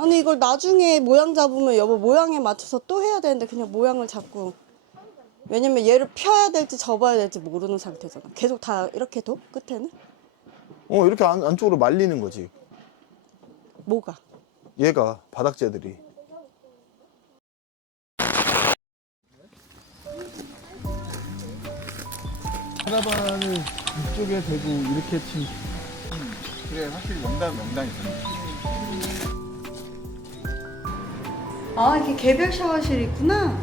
아니 이걸 나중에 모양 잡으면 여보 모양에 맞춰서 또 해야 되는데 그냥 모양을 잡고 왜냐면 얘를 펴야 될지 접어야 될지 모르는 상태잖아 계속 다 이렇게 둬 끝에는 어 이렇게 안, 안쪽으로 말리는 거지. 뭐가 얘가 바닥재들이. 카라반을 이쪽에 대고 이렇게 친 그래 확실히 명당 명당이죠. 아 이렇게 개별 샤워실이 있구나.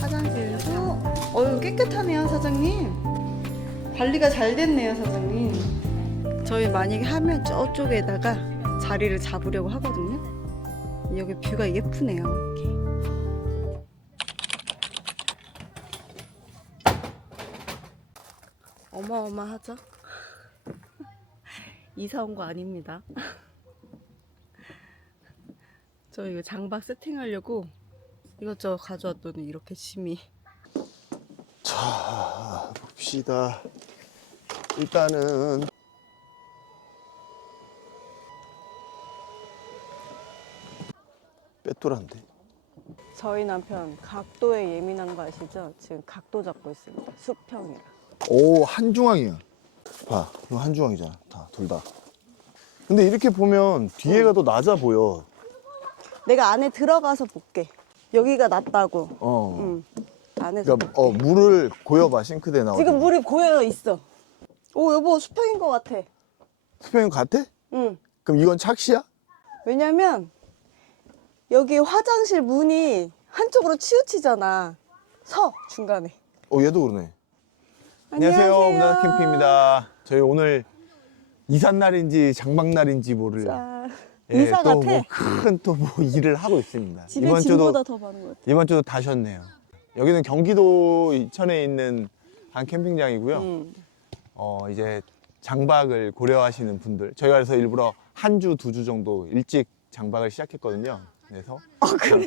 화장실도. 어유 깨끗하네요 사장님. 관리가 잘 됐네요 사장님. 저희 만약에 하면 저쪽에다가 자리를 잡으려고 하거든요. 여기 뷰가 예쁘네요 이렇게. 어마어마하죠? 이사 온 거 아닙니다 저 이거 장박 세팅하려고 이것저것 가져왔더니 이렇게 짐이 자 봅시다. 일단은 빼돌한데. 저희 남편 각도에 예민한 거 아시죠? 지금 각도 잡고 있습니다 수평이라 오 한중앙이야. 봐, 이거 한중앙이잖아. 다 둘 다. 근데 이렇게 보면 뒤에가 더 낮아 보여. 내가 안에 들어가서 볼게 여기가 낮다고 어. 응 안에서 그러니까 어 물을 고여봐 싱크대 나오고. 지금 물이 고여 있어 오 여보 수평인 것 같아 수평 같아? 응 그럼 이건 착시야? 왜냐면 여기 화장실 문이 한쪽으로 치우치잖아 서 중간에 어 얘도 그러네. 안녕하세요, 문화다 캠핑입니다. 저희 오늘 이삿날인지 장박날인지 모를 자, 이사 같아 또뭐큰 또 뭐 일을 하고 있습니다. 집에 이번 주도 짐보다 더 많은 것 같아 이번 주도 다 쉬었네요. 여기는 경기도 이천에 있는 한 캠핑장이고요. 응. 어 이제 장박을 고려하시는 분들 저희가 그래서 일부러 한 주 두 주 정도 일찍 장박을 시작했거든요. 그래서 아 그래?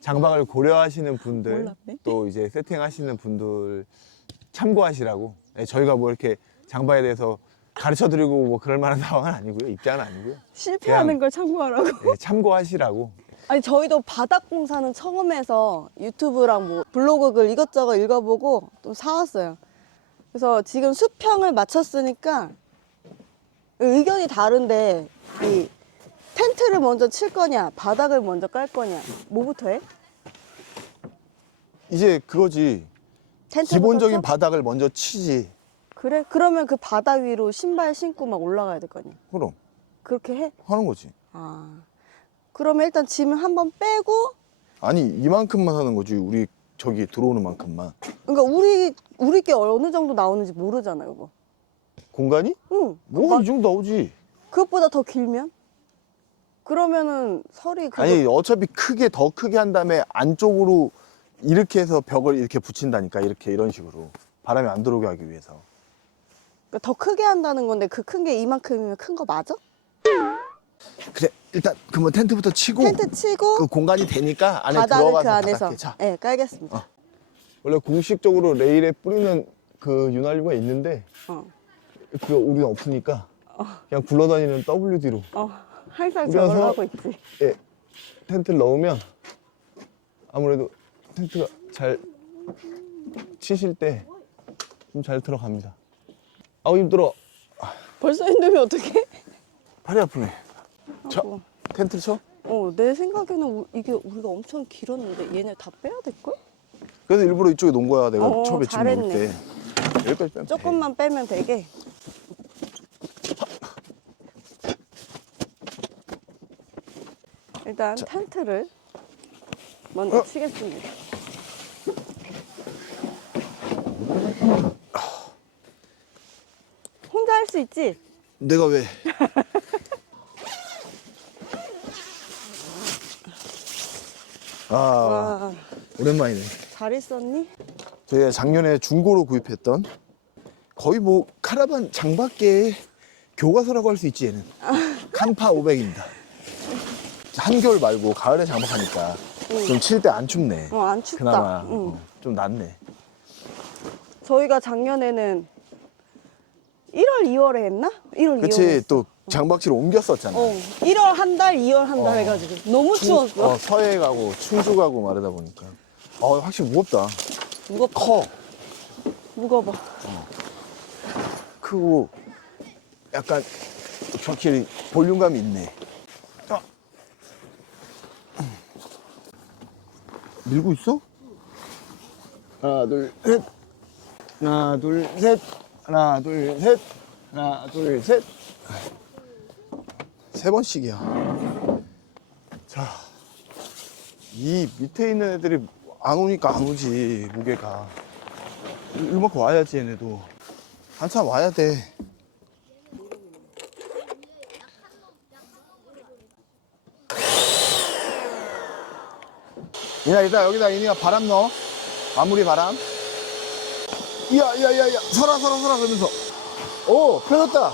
장박을 고려하시는 분들 몰랐네. 또 이제 세팅하시는 분들 참고하시라고 예, 저희가 뭐 이렇게 장박에 대해서 가르쳐 드리고 뭐 그럴 만한 상황은 아니고요. 입장은 아니고요. 실패하는 그냥- 걸 참고하라고. 예, 참고하시라고. 아니 저희도 바닥 공사는 처음 해서 유튜브랑 뭐 블로그 글 이것저것 읽어보고 또 사왔어요. 그래서 지금 수평을 맞췄으니까 의견이 다른데 이 텐트를 먼저 칠 거냐 바닥을 먼저 깔 거냐 뭐부터 해? 이제 그거지. 텐트 기본적인 바닥을 먼저 치지 그래? 그러면 그 바닥 위로 신발 신고 막 올라가야 될 거 아니야? 그럼 그렇게 해? 하는 거지 아 그러면 일단 짐을 한번 빼고 아니 이만큼만 하는 거지 우리 저기 들어오는 만큼만 그러니까 우리 우리 게 어느 정도 나오는지 모르잖아 이거. 공간이? 응. 뭐 이 정도 나오지 그것보다 더 길면? 그러면은 설이 그거 아니 어차피 크게 더 크게 한 다음에 안쪽으로 이렇게 해서 벽을 이렇게 붙인다니까 이렇게 이런 식으로 바람이 안 들어오게 하기 위해서 더 크게 한다는 건데 그 큰 게 이만큼이면 큰 거 맞아? 그래 일단 그러면 텐트부터 치고 텐트 치고 그 공간이 되니까 안에 바닥을 들어가서 그 안에서 바닥에 차. 네 깔겠습니다. 원래 공식적으로 레일에 뿌리는 그 윤활유가 있는데 어. 그거 우리는 없으니까 그냥 굴러다니는 WD로 어, 항상 저걸 서- 하고 있지. 예, 텐트를 넣으면 아무래도 텐트가 잘 치실 때 좀 잘 들어갑니다. 아우 힘들어. 벌써 힘들면 어떡해? 팔이 아프네. 자, 아이고. 텐트를 쳐? 어, 내 생각에는 우- 이게 우리가 엄청 길었는데 얘네 다 빼야 될걸? 그래서 일부러 이쪽에 놓은 거야. 내가 어, 처음에 짐 놓을 잘했네. 때. 여기까지 빼면 돼. 조금만 빼면 되게. 일단 텐트를 먼저 어. 치겠습니다. 수 있지? 내가 왜? 아, 와, 오랜만이네. 잘 있었니? 저희가 작년에 중고로 구입했던 거의 뭐 카라반 장밖에 교과서라고 할 수 있지 얘는 칸파 500입니다 한겨울 말고 가을에 장박하니까 좀 칠 때 안 춥네 어, 안 춥다. 그나마 응. 어, 좀 낫네 저희가 작년에는 1월, 2월에 했나? 1월, 2월에. 그치 또 장박지를 옮겼었잖아. 어, 1월 한 달, 2월 한 달 어. 해가지고 너무 충- 추웠어. 어, 서해 가고 충주 가고 말하다 보니까. 어, 확실히 무겁다. 무겁다. 커. 무거워. 크고 약간 확실히 볼륨감이 있네. 아. 밀고 있어? 하나, 둘, 셋. 하나, 둘, 셋. 하나, 둘, 셋. 하나, 둘, 셋. 세 번씩이야. 자, 이 밑에 있는 애들이 안 오니까 안 오지, 무게가. 이만큼 와야지, 얘네도. 한참 와야 돼. 이나 이다 여기다 이니가 바람 넣어. 마무리 바람. 이야 이야 이야 이야 서라 서라 서라 그러면서. 오 펴졌다.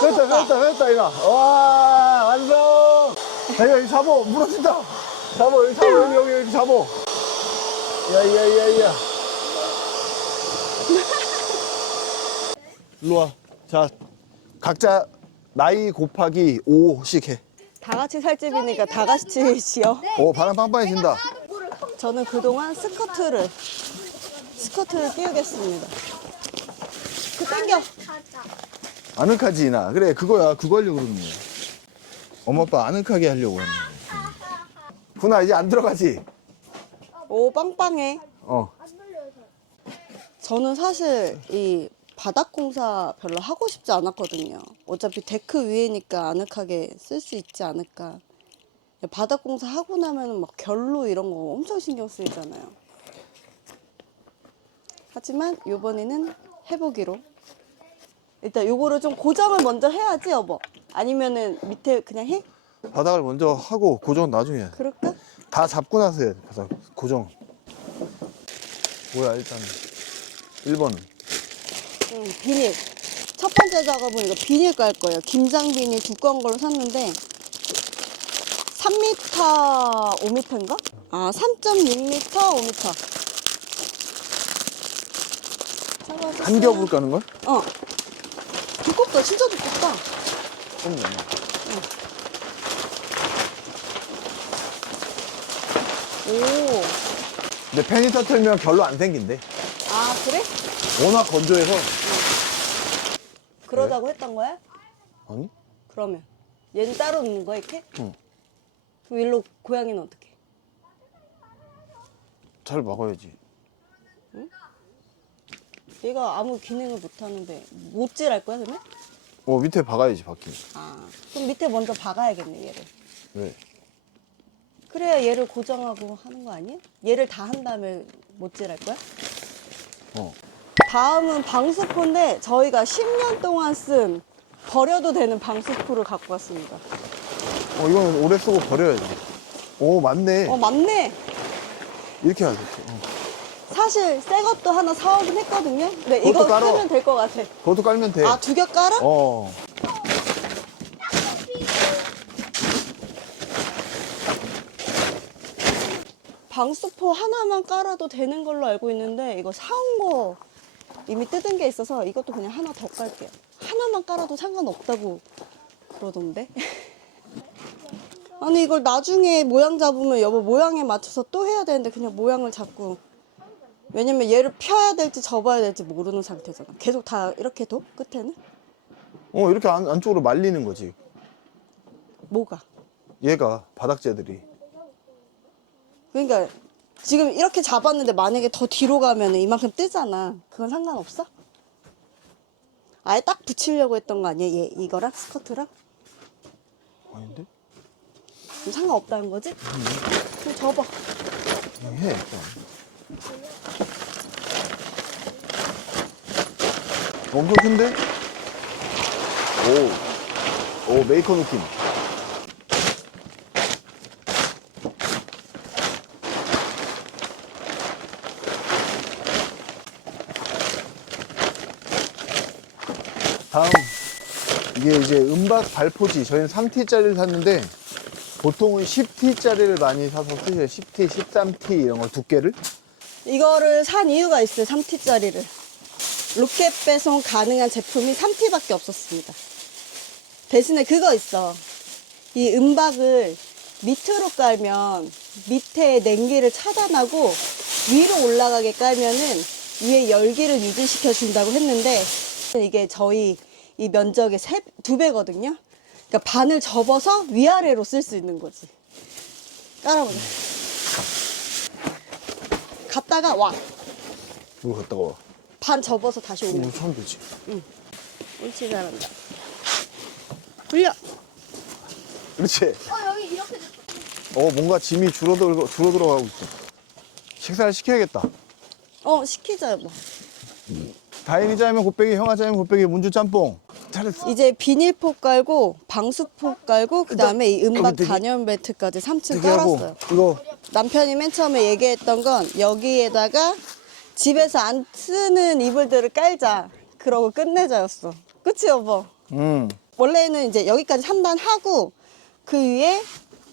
펴졌다 펴졌다 펴졌다 이나. 와 완성. 야 여기 잡어 무너진다. 잡어 여기 잡어 여기 여기 여기 잡어. 야야 야 야. 일로 와. 자, 각자 나이 곱하기 5씩 해. 다 같이 살집이니까 다 같이 지어. 오, 바람 빵빵해진다. 저는 그동안 스커트를, 스커트를 띄우겠습니다. 그 땡겨. 아늑하지, 나. 그래, 그거야. 그거 하려고 그러는 거야. 엄마, 아빠 아늑하게 하려고 하는 거야. 훈아, 이제 안 들어가지? 오, 빵빵해. 어. 저는 사실 이 바닥 공사 별로 하고 싶지 않았거든요. 어차피 데크 위에니까 아늑하게 쓸 수 있지 않을까. 바닥 공사 하고 나면 막 결로 이런 거 엄청 신경 쓰이잖아요. 하지만 이번에는 해보기로. 일단 요거를 좀 고정을 먼저 해야지 여보. 아니면은 밑에 그냥 해? 바닥을 먼저 하고 고정 나중에 해야 돼. 그럴까? 다 잡고 나서 해야 돼, 바닥. 고정. 뭐야, 일단. 1번은. 응, 비닐. 첫 번째 작업은 이거 비닐 깔 거예요. 김장 비닐 두꺼운 걸로 샀는데 3m, 5m인가? 아, 3.6m, 5m. 한 겹으로 까는 걸? 어. 두껍다, 진짜 두껍다. 없네. 오. 근데 팬이 터트리면 결로 안 생긴대. 아, 그래? 워낙 건조해서. 그러자고 했던 거야? 아니? 그러면. 얘는 따로 넣는 거야, 이렇게? 응. 그럼 일로 고양이는 어떻게? 잘 막아야지. 얘가 아무 기능을 못 하는데 못질할 거야, 그러면? 어, 밑에 박아야지, 바퀴. 아, 그럼 밑에 먼저 박아야겠네, 얘를. 왜? 그래야 얘를 고정하고 하는 거 아니야? 얘를 다 한 다음에 못질할 거야? 어. 다음은 방수포인데 저희가 10년 동안 쓴 버려도 되는 방수포를 갖고 왔습니다. 어, 이건 오래 쓰고 버려야지. 오, 맞네. 어, 맞네. 이렇게 돼. 어. 사실 새 것도 하나 사오긴 했거든요. 근데 그것도 이거 깔어. 사면 될 것 같아. 그것도 깔면 돼. 아, 두겹 깔아? 어. 방수포 하나만 깔아도 되는 걸로 알고 있는데 이거 사온 거 이미 뜯은 게 있어서 이것도 그냥 하나 더 깔게요. 하나만 깔아도 상관없다고 그러던데. 아니 이걸 나중에 모양 잡으면 여보 모양에 맞춰서 또 해야 되는데 그냥 모양을 잡고 왜냐면 얘를 펴야 될지 접어야 될지 모르는 상태잖아. 계속 다 이렇게 둬 끝에는 어, 이렇게 안, 안쪽으로 말리는 거지. 뭐가? 얘가, 바닥재들이. 그러니까 지금 이렇게 잡았는데 만약에 더 뒤로 가면 이만큼 뜨잖아. 그건 상관없어? 아예 딱 붙이려고 했던 거 아니야? 얘 이거랑 스커트랑? 아닌데? 그럼 상관없다는 거지? 그럼 접어. 그냥 해, 일단. 엄청 큰데? 오. 오, 메이커 느낌. 다음 이게 이제 음박 발포지 저희는 3T짜리를 샀는데 보통은 10T짜리를 많이 사서 쓰셔요 10T, 13T 이런 걸 두께를 이거를 산 이유가 있어요. 3T짜리를. 로켓 배송 가능한 제품이 3T밖에 없었습니다. 대신에 그거 있어. 이 은박을 밑으로 깔면 밑에 냉기를 차단하고 위로 올라가게 깔면은 위에 열기를 유지시켜 준다고 했는데 이게 저희 이 면적의 세, 두 배거든요. 그러니까 반을 접어서 위아래로 쓸 수 있는 거지. 깔아보자. 갔다가 와. 물 갔다가 와. 반 접어서 다시 오면. 물 처음 되지. 옳지 잘한다. 불려. 그렇지. 어 여기 이렇게 됐어. 어, 뭔가 짐이 줄어들, 줄어들어가고 있어. 식사를 시켜야겠다. 어 시키자 여보. 다인이 짜면 곱빼기, 형아 짜면 곱빼기, 문주 짬뽕. 잘했어. 이제 비닐포 깔고 방수포 깔고 그 다음에 이 되게- 단열 매트까지 3층 되게 하고, 깔았어요. 이거 남편이 맨 처음에 얘기했던 건 여기에다가 집에서 안 쓰는 이불들을 깔자. 그러고 끝내자였어. 그치 여보? 음. 원래는 이제 여기까지 3단 하고 그 위에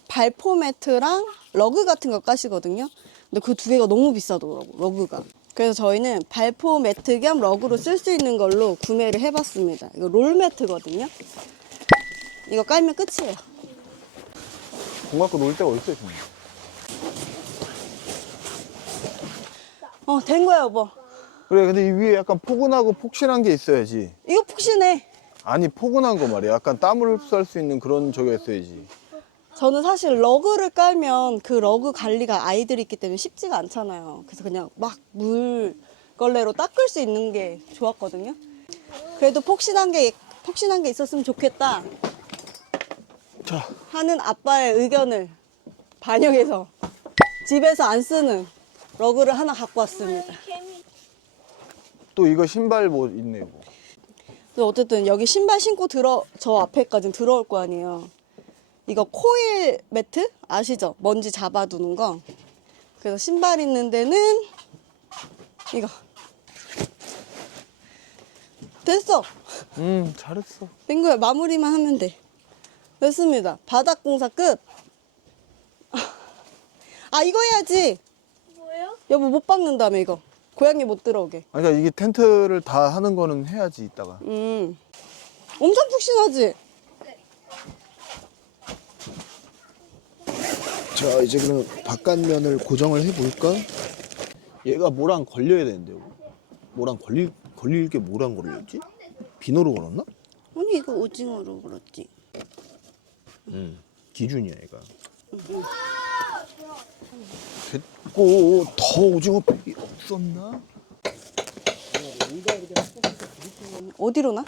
발포 매트랑 러그 같은 거 까시거든요. 근데 그 두 개가 너무 비싸더라고, 러그가. 그래서 저희는 발포 매트 겸 러그로 쓸 수 있는 걸로 구매를 해봤습니다. 이거 롤 매트거든요. 이거 깔면 끝이에요. 공 갖고 놀 데가 어딨어, 지금. 어, 된 거야, 여보. 그래, 근데 이 위에 약간 포근하고 폭신한 게 있어야지. 이거 푹신해. 아니, 포근한 거 말이야. 약간 땀을 흡수할 수 있는 그런 저기가 있어야지. 저는 사실 러그를 깔면 그 러그 관리가 아이들이 있기 때문에 쉽지가 않잖아요. 그래서 그냥 막 물걸레로 닦을 수 있는 게 좋았거든요. 그래도 폭신한 게 폭신한 게 있었으면 좋겠다 자, 하는 아빠의 의견을 반영해서 집에서 안 쓰는 러그를 하나 갖고 왔습니다. 또 이거 신발 뭐 있네, 이거. 그래서 어쨌든 여기 신발 신고 들어 저 앞에까지는 들어올 거 아니에요. 이거 코일 매트 아시죠? 먼지 잡아두는 거. 그래서 신발 있는 데는 이거. 됐어. 음, 잘했어. 빙구야 마무리만 하면 돼. 됐습니다. 바닥 공사 끝. 아 이거 해야지. 뭐예요? 여보 못 박는다며 이거. 고양이 못 들어오게. 아니, 그러니까 이게 텐트를 다 하는 거는 해야지, 이따가. 음. 엄청 푹신하지? 자, 이제 그럼 바깥면을 고정을 해볼까? 얘가 뭐랑 걸려야 되는데, 요 뭐랑 걸릴, 걸릴 게 뭐랑 걸렸지? 비너로 걸었나? 아니 이거 오징어로 그렇지. 응. 기준이야, 얘가. 됐고, 더 오징어 뼈이 없었나? 어디로 나?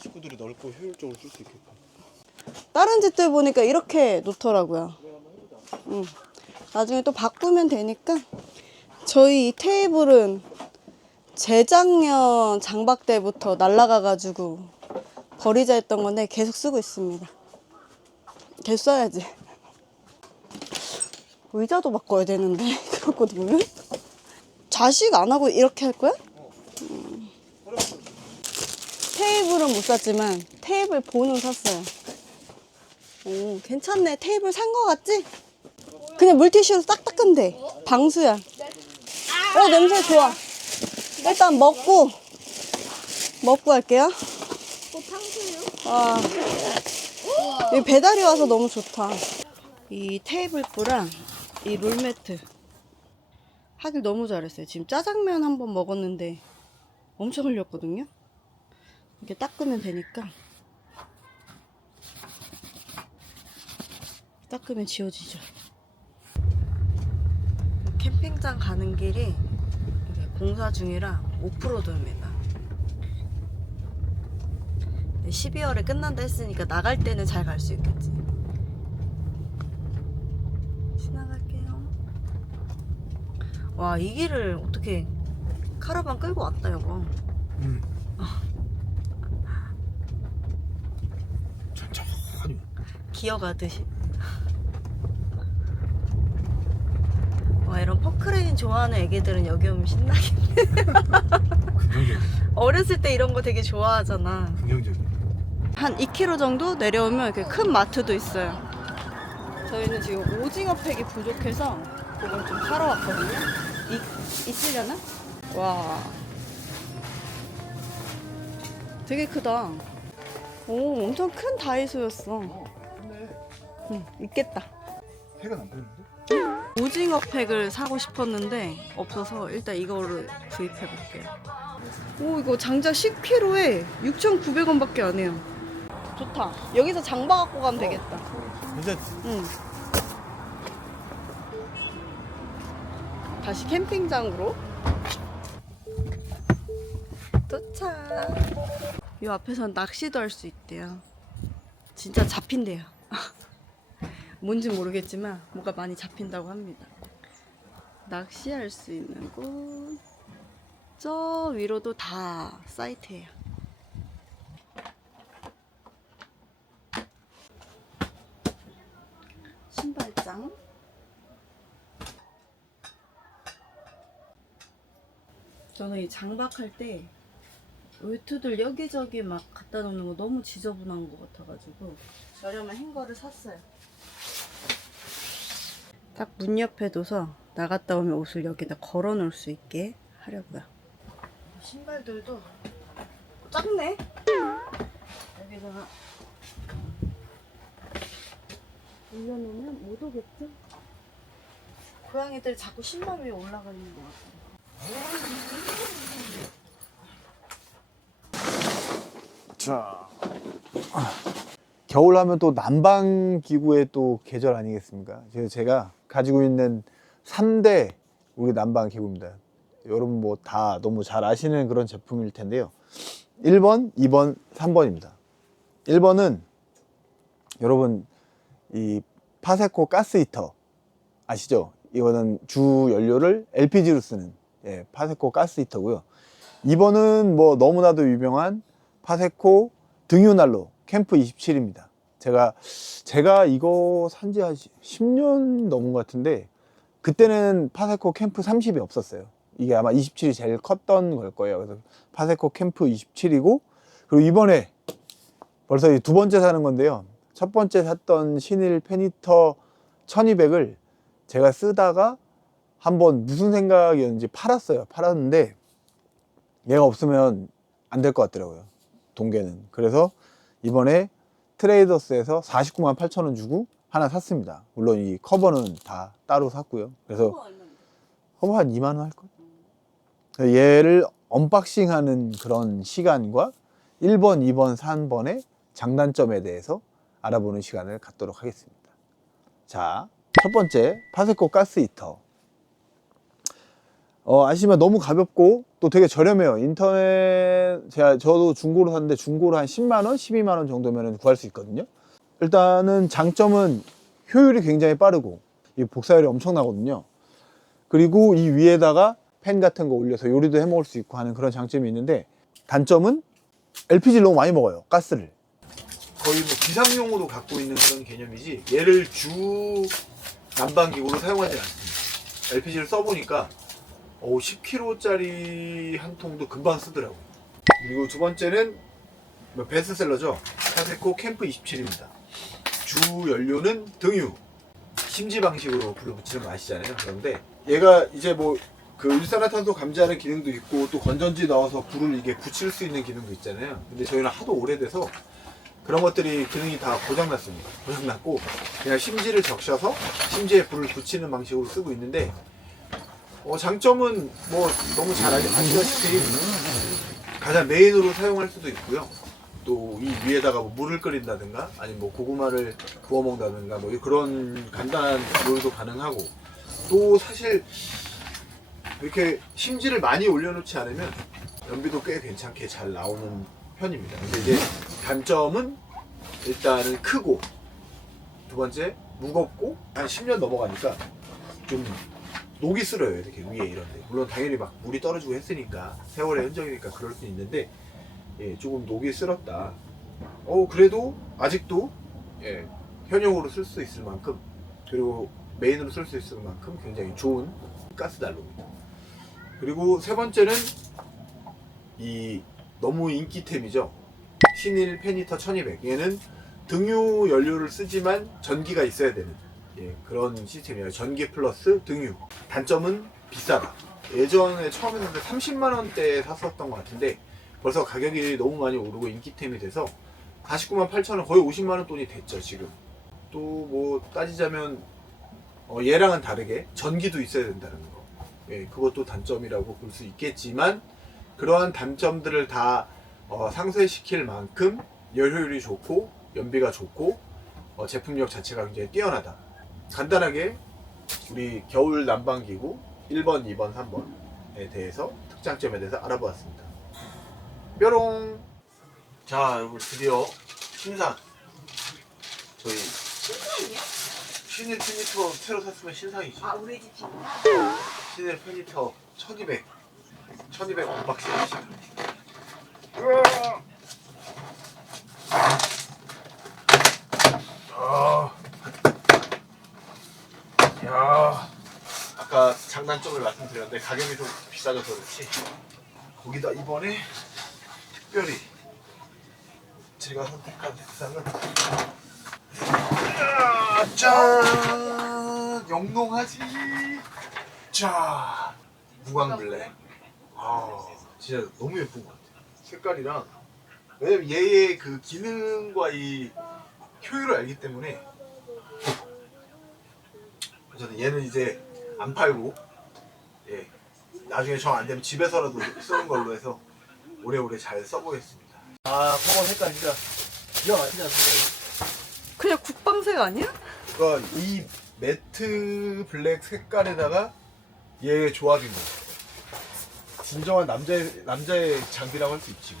식구들이 넓고 효율적으로 쓸 수 있게끔. 다른 집들 보니까 이렇게 놓더라고요. 음. 나중에 또 바꾸면 되니까 저희 이 테이블은 재작년 장박 때부터 날라가가지고 버리자 했던 건데 계속 쓰고 있습니다. 계속 써야지. 의자도 바꿔야 되는데 보면 자식 안 하고 이렇게 할 거야? 음. 테이블은 못 샀지만 테이블 본은 샀어요. 오, 괜찮네. 테이블 산 거 같지? 그냥 물티슈로 싹 닦으면 돼. 방수야. 어, 냄새 좋아. 일단 먹고, 먹고 할게요. 와. 이 배달이 와서 너무 좋다. 이 테이블보랑 이 롤매트. 하길 너무 잘했어요. 지금 짜장면 한 번 먹었는데 엄청 흘렸거든요. 이렇게 닦으면 되니까. 닦으면 지워지죠. 캠핑장 가는 길이 공사 중이라 오프로드입니다. 12월에 끝난다 했으니까 나갈 때는 잘 갈 수 있겠지. 지나갈게요. 와, 이 길을 어떻게 카라반 끌고 왔다, 여보. 천천히. 기어가듯이. 포크레인 좋아하는 애기들은 여기 오면 신나겠네. 긍정적이야. 어렸을 때 이런 거 되게 좋아하잖아. 긍정적이야. 한 2km 정도 내려오면 이렇게 큰 마트도 있어요. 저희는 지금 오징어 팩이 부족해서 그걸 좀 사러 왔거든요. 이, 있으려나? 와. 되게 크다. 오, 엄청 큰 다이소였어. 근데 응, 있겠다. 팩은 안 보이는데? 오징어 팩을 사고 싶었는데 없어서 일단 이거를 구입해 볼게요. 오 이거 장작 10kg에 6,900원밖에 안 해요. 좋다. 여기서 장바 갖고 가면 되겠다. 괜찮지? 응. 다시 캠핑장으로 도착. 이 앞에선 낚시도 할 수 있대요. 진짜 잡힌대요. 뭔지 모르겠지만 뭐가 많이 잡힌다고 합니다. 낚시할 수 있는 곳. 저 위로도 다 사이트예요. 신발장. 저는 이 장박할 때 외투들 여기저기 막 갖다 놓는 거 너무 지저분한 것 같아가지고 저렴한 행거를 샀어요. 딱 문 옆에 둬서 나갔다 오면 옷을 여기다 걸어 놓을 수 있게 하려고요. 신발들도 작네. 여기다가 올려놓으면 못 오겠죠? 고양이들 자꾸 신발 위에 올라가 있는 것 같아요. 자. 겨울 하면 또 난방 기구의 또 계절 아니겠습니까? 제가 가지고 있는 3대 우리 난방 기구입니다. 여러분 뭐 다 너무 잘 아시는 그런 제품일 텐데요. 1번, 2번, 3번입니다. 1번은 여러분 이 파세코 가스 히터 아시죠? 이거는 주 연료를 LPG로 쓰는 예, 파세코 가스 히터고요. 2번은 뭐 너무나도 유명한 파세코 등유 난로 캠프 27입니다. 제가 제가 이거 산지 한 10년 넘은 것 같은데 그때는 파세코 캠프 30이 없었어요. 이게 아마 27이 제일 컸던 걸 거예요. 그래서 파세코 캠프 27이고 그리고 이번에 벌써 이두 번째 사는 건데요. 첫 번째 샀던 신일 페니터 1200을 제가 쓰다가 한번 무슨 생각이었는지 팔았어요. 팔았는데 얘가 없으면 안 될 것 같더라고요. 동계는. 그래서 이번에 트레이더스에서 49만 8천 원 주고 하나 샀습니다. 물론 이 커버는 다 따로 샀고요. 그래서 커버 한 2만 원 할 걸. 얘를 언박싱하는 그런 시간과 1번, 2번, 3번의 장단점에 대해서 알아보는 시간을 갖도록 하겠습니다. 자, 첫 번째 파세코 가스 히터. 어, 아시지만 너무 가볍고 또 되게 저렴해요. 인터넷 제가 저도 중고로 샀는데 중고로 한 10만 원, 12만 원 정도면 구할 수 있거든요. 일단은 장점은 효율이 굉장히 빠르고 이 복사율이 엄청나거든요. 그리고 이 위에다가 팬 같은 거 올려서 요리도 해 먹을 수 있고 하는 그런 장점이 있는데 단점은 LPG를 너무 많이 먹어요. 가스를. 거의 뭐 비상용으로 갖고 있는 그런 개념이지 얘를 주 난방기구로 사용하지 않습니다. LPG를 써보니까 오, 10kg짜리 한 통도 금방 쓰더라고요. 그리고 두 번째는 뭐 베스트셀러죠. 카세코 캠프 27입니다. 주 연료는 등유. 심지 방식으로 불을 붙이는 거 아시잖아요. 그런데 얘가 이제 뭐 그 일산화탄소 감지하는 기능도 있고 또 건전지 넣어서 불을 이게 붙일 수 있는 기능도 있잖아요. 근데 저희는 하도 오래돼서 그런 것들이 기능이 다 고장났습니다. 고장났고 그냥 심지를 적셔서 심지에 불을 붙이는 방식으로 쓰고 있는데 어, 장점은 뭐 너무 잘 아시- 아시다시피 가장 메인으로 사용할 수도 있고요. 또 이 위에다가 뭐 물을 끓인다든가 아니면 뭐 고구마를 구워 먹는다든가 뭐 그런 간단한 요리도 가능하고 또 사실 이렇게 심지를 많이 올려놓지 않으면 연비도 꽤 괜찮게 잘 나오는 편입니다. 근데 이제 단점은 일단은 크고 두 번째 무겁고 한 10년 넘어가니까 좀 녹이 쓸어요 이렇게 위에 이런데. 물론 당연히 막 물이 떨어지고 했으니까 세월의 흔적이니까 그럴 수 있는데 예, 조금 녹이 쓸었다. 어 그래도 아직도 예, 현용으로 쓸 수 있을 만큼 그리고 메인으로 쓸 수 있을 만큼 굉장히 좋은 가스 난로입니다. 그리고 세 번째는 이 너무 인기템이죠. 신일 페니터 1200 얘는 등유 연료를 쓰지만 전기가 있어야 되는 예, 그런 시스템이에요. 전기 플러스 등유. 단점은 비싸다. 예전에 처음에 샀을 때 30만 원대에 샀었던 것 같은데 벌써 가격이 너무 많이 오르고 인기템이 돼서 49만 8천 원 거의 50만 원 돈이 됐죠 지금. 또 뭐 따지자면 어, 얘랑은 다르게 전기도 있어야 된다는 거. 예, 그것도 단점이라고 볼 수 있겠지만 그러한 단점들을 다 어, 상쇄시킬 만큼 열효율이 좋고 연비가 좋고 어, 제품력 자체가 굉장히 뛰어나다. 간단하게 우리 겨울 난방기구 1번, 2번, 3번에 대해서 특장점에 대해서 알아보았습니다. 뾰롱. 자, 여러분 드디어 신상. 저희 신일 페니터 새로 샀으면 신상이지. 아 우리 집 집. 신일 페니터 1200. 1200 언박싱 시작. 아. 야. 아까 장단점을 말씀드렸는데 가격이 좀 비싸져서 그렇지. 거기다 이번에 특별히 제가 선택한 색상은 아, 짠 영롱하지. 자 무광 블랙. 아 진짜 너무 예쁜 것 같아. 색깔이랑 왜냐면 얘의 그 기능과 이 효율을 알기 때문에 저는 얘는 이제 안 팔고 예 나중에 정 안 되면 집에서라도 쓰는 걸로 해서 오래오래 잘 써보겠습니다. 아 퍼거 색깔 진짜 기가 막히지 않습니까? 그냥 국방색 아니야? 그러니까 이 매트 블랙 색깔에다가 얘의 조합인 거. 진정한 남자의 남자의 장비라고 할 수 있지.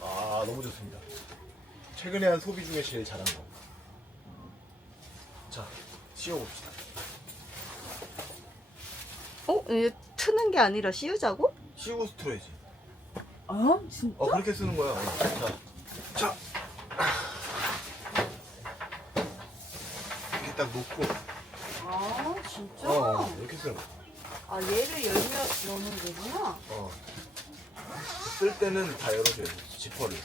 아 너무 좋습니다. 최근에 한 소비 중에 제일 잘한 거. 자 씌워봅시다. 어? 이게 트는 게 아니라 씌우자고? 씌우고 스토레지. 아 진짜? 어 그렇게 쓰는 거야. 어, 자, 자 이렇게 딱 놓고 아 진짜? 어 이렇게 쓰는 거. 아 얘를 열면 넣는 거구나. 어. 쓸 때는 다 열어줘야 돼, 지퍼를.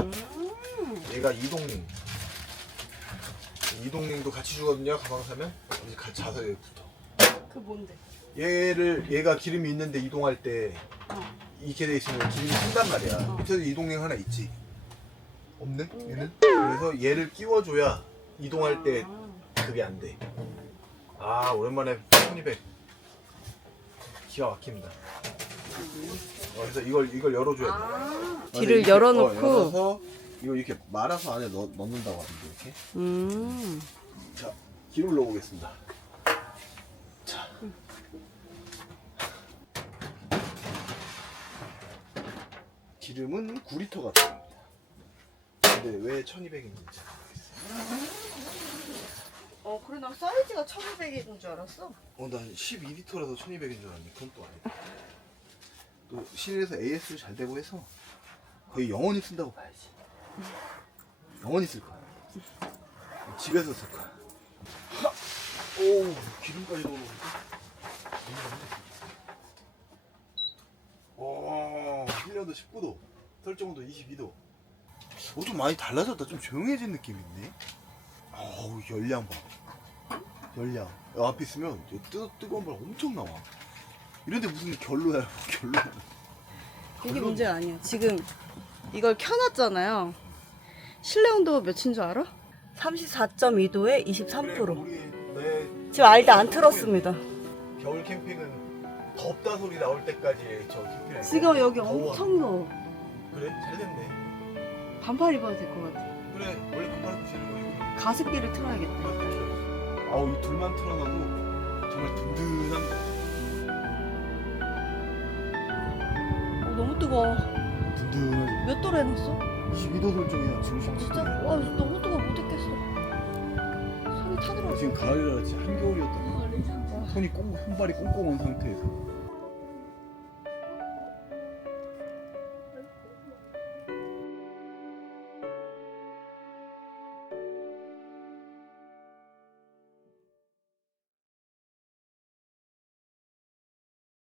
음. 얘가 이동링. 이동링도 같이 주거든요, 가방 사면. 이제 같이 자서 여기 붙어. 그 뭔데? 얘를, 얘가 기름이 있는데 이동할 때, 어. 이렇게 돼 있으면 기름이 샌단 말이야. 어. 밑에도 이동링 하나 있지. 없네? 얘는? 그래서 얘를 끼워줘야 이동할 때 아. 그게 안 돼. 아, 오랜만에 1200. 기가 막힙니다. 어, 그래서 이걸, 이걸 열어줘야 돼. 아. 뒤를 이렇게, 열어놓고. 어, 열어서 이거 이렇게 말아서 안에 넣, 넣는다고 하는데 이렇게? 음. 자 기름을 넣어보겠습니다. 자. 기름은 9리터가 들어갑니다. 근데 왜 1200인지 어 그래 난 사이즈가 1500인인 줄 알았어. 어난 12리터라서 1200인 줄 알았는데 그건 또 아니다 또 실내에서 AS도 잘 되고 해서 거의 영원히 쓴다고 봐야지 영원히 쓸 거야. 집에서 쓸 거야. 오 기름까지 넣어놓으니까 오 1년도 19도 설정온도 22도. 오, 좀 많이 달라졌다. 좀 조용해진 느낌이 있네. 어우 열량 봐. 열량. 야, 앞에 있으면 뜨, 뜨거운 물 엄청 나와. 이런데 무슨 결로야 결로야 이게 문제가 아니야. 지금 이걸 켜놨잖아요. 실내 온도가 몇인 줄 알아? 34.2도에 23%. 우리 내 지금 아이들 안 틀었습니다. 겨울 캠핑은 덥다 소리 나올 때까지 저 캠핑 지금 여기 더워. 엄청 더워. 그래 잘 됐네 반팔 입어도 될것 같아. 그래 원래 반팔 입고 지는 거니까 가습기를 틀어야겠다. 아우 이 둘만 틀어놔도 정말 든든한 거 어, 너무 뜨거워. 든든하지 몇 도로 해놨어? 12도 설정이야 지금 진짜? 30도야 와 너무 뜨거워 못 있겠어. 손이 타들어. 지금 가을이라 그렇지 한겨울이었다 손이 꽁, 손발이 꽁꽁 온 상태에서